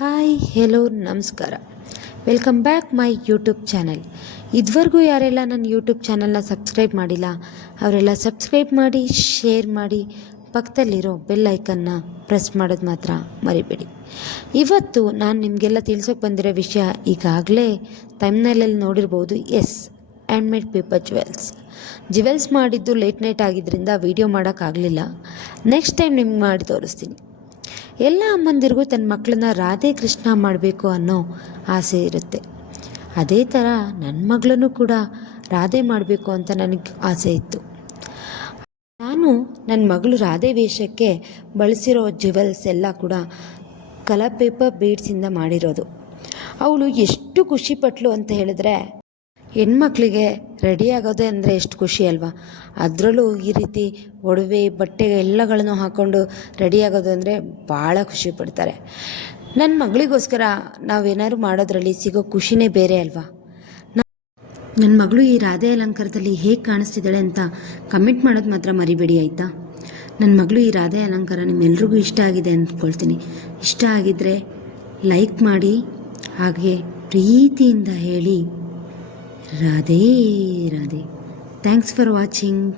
Hi hello ನಮಸ್ಕಾರ. Welcome back my YouTube channel ಇದುವರೆಗೂ ಯಾರೆಲ್ಲ ನನ್ನ ಯೂಟ್ಯೂಬ್ ಚಾನಲ್ನ ಸಬ್ಸ್ಕ್ರೈಬ್ ಮಾಡಿಲ್ಲ, ಅವರೆಲ್ಲ ಸಬ್ಸ್ಕ್ರೈಬ್ ಮಾಡಿ ಶೇರ್ ಮಾಡಿ, ಪಕ್ಕದಲ್ಲಿರೋ ಬೆಲ್ ಐಕನ್ನ ಪ್ರೆಸ್ ಮಾಡೋದು ಮಾತ್ರ ಮರಿಬೇಡಿ. ಇವತ್ತು ನಾನು ನಿಮಗೆಲ್ಲ ತಿಳ್ಸೋಕೆ ಬಂದಿರೋ ವಿಷಯ ಈಗಾಗಲೇ ತಮಿಳ್ನಲ್ಲಿ ನೋಡಿರ್ಬೋದು. Yes handmade paper jewels jewels ಮಾಡಿದ್ದು ಲೇಟ್ ನೈಟ್ ಆಗಿದ್ದರಿಂದ ವೀಡಿಯೋ ಮಾಡೋಕ್ಕಾಗಲಿಲ್ಲ ನೆಕ್ಸ್ಟ್ ಟೈಮ್ ನಿಮ್ಗೆ ಮಾಡಿ ತೋರಿಸ್ತೀನಿ. ಎಲ್ಲ ಅಮ್ಮಂದಿರಿಗೂ ತನ್ನ ಮಕ್ಕಳನ್ನ ರಾಧೆ ಕೃಷ್ಣ ಮಾಡಬೇಕು ಅನ್ನೋ ಆಸೆ ಇರುತ್ತೆ. ಅದೇ ಥರ ನನ್ನ ಮಗಳನ್ನು ಕೂಡ ರಾಧೆ ಮಾಡಬೇಕು ಅಂತ ನನಗೆ ಆಸೆ ಇತ್ತು. ನಾನು ನನ್ನ ಮಗಳು ರಾಧೆ ವೇಷಕ್ಕೆ ಬಳಸಿರೋ ಜ್ಯುವೆಲ್ಸ್ ಎಲ್ಲ ಕೂಡ ಕಲರ್ ಪೇಪರ್ ಬೀಡ್ಸಿಂದ ಮಾಡಿರೋದು. ಅವಳು ಎಷ್ಟು ಖುಷಿಪಟ್ಲು ಅಂತ ಹೇಳಿದ್ರೆ, ಹೆಣ್ಮಕ್ಳಿಗೆ ರೆಡಿ ಆಗೋದೇ ಅಂದರೆ ಎಷ್ಟು ಖುಷಿ ಅಲ್ವಾ? ಅದರಲ್ಲೂ ಈ ರೀತಿ ಒಡವೆ, ಬಟ್ಟೆ ಎಲ್ಲಗಳನ್ನು ಹಾಕ್ಕೊಂಡು ರೆಡಿ ಆಗೋದು ಅಂದರೆ ಭಾಳ ಖುಷಿ ಪಡ್ತಾರೆ. ನನ್ನ ಮಗಳಿಗೋಸ್ಕರ ನಾವೇನಾದ್ರು ಮಾಡೋದ್ರಲ್ಲಿ ಸಿಗೋ ಖುಷಿನೇ ಬೇರೆ ಅಲ್ವಾ? ನನ್ನ ಮಗಳು ಈ ರಾಧೆ ಅಲಂಕಾರದಲ್ಲಿ ಹೇಗೆ ಕಾಣಿಸ್ತಿದ್ದಾಳೆ ಅಂತ ಕಮೆಂಟ್ ಮಾಡೋದು ಮಾತ್ರ ಮರಿಬೇಡಿ, ಆಯಿತಾ? ನನ್ನ ಮಗಳು ಈ ರಾಧೆ ಅಲಂಕಾರ ನಿಮ್ಮೆಲ್ರಿಗೂ ಇಷ್ಟ ಆಗಿದೆ ಅಂದ್ಕೊಳ್ತೀನಿ ಇಷ್ಟ ಆಗಿದ್ದರೆ ಲೈಕ್ ಮಾಡಿ, ಹಾಗೆ ಪ್ರೀತಿಯಿಂದ ಹೇಳಿ. Radhe Radhe thanks for watching